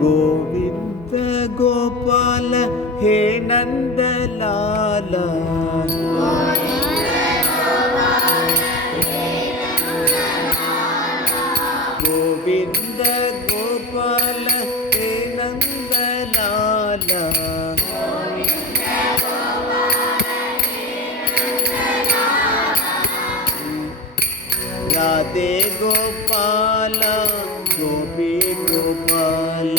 गोविंद गोपाल हे नंदलाल, गोविंद गोपाल हे नंदलाल, राधे गोपाल गोपी गोपाल,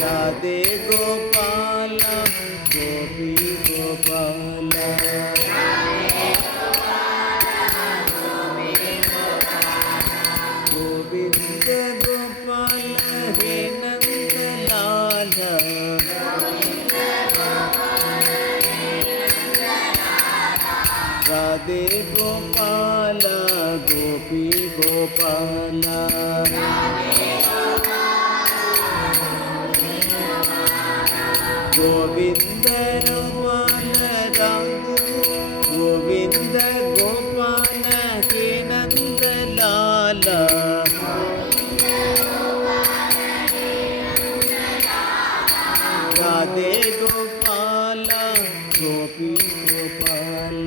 राधे गोपाल गोपी गोपाल, गोविंद गोपाल हे नंदलाल, राधे गोपाल गोपी गोपाल, गोविंद गोपाल गोविंद गोपाल हे नंदलाल, राधे गोपाल गोपी गोपाल,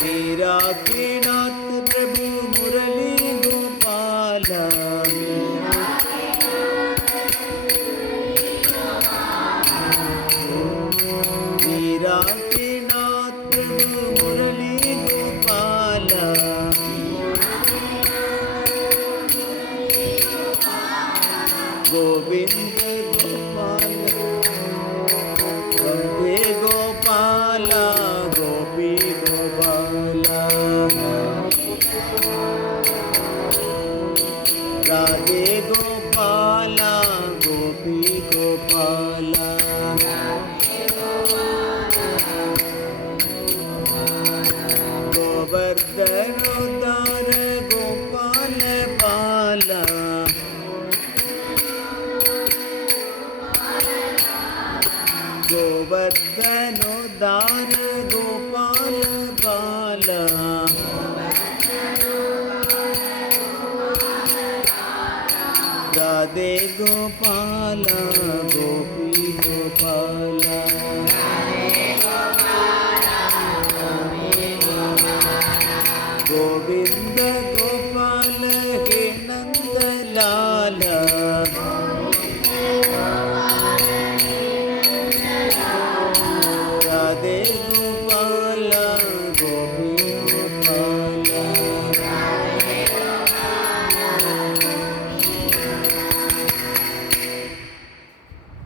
मेरा के नाथ प्रभु मुरली गोपाल, मेरा के नाथ प्रभु मुरली गोपाल, गोविंद गोपाल राधे गोपाल गोपी गोपाल, राधे गोपाल गोपी गोपाल, गोवर्धन उद्धार गोपाल बाला, गोवर्धन उद्धार गोपाल बाला, राधे गोपाल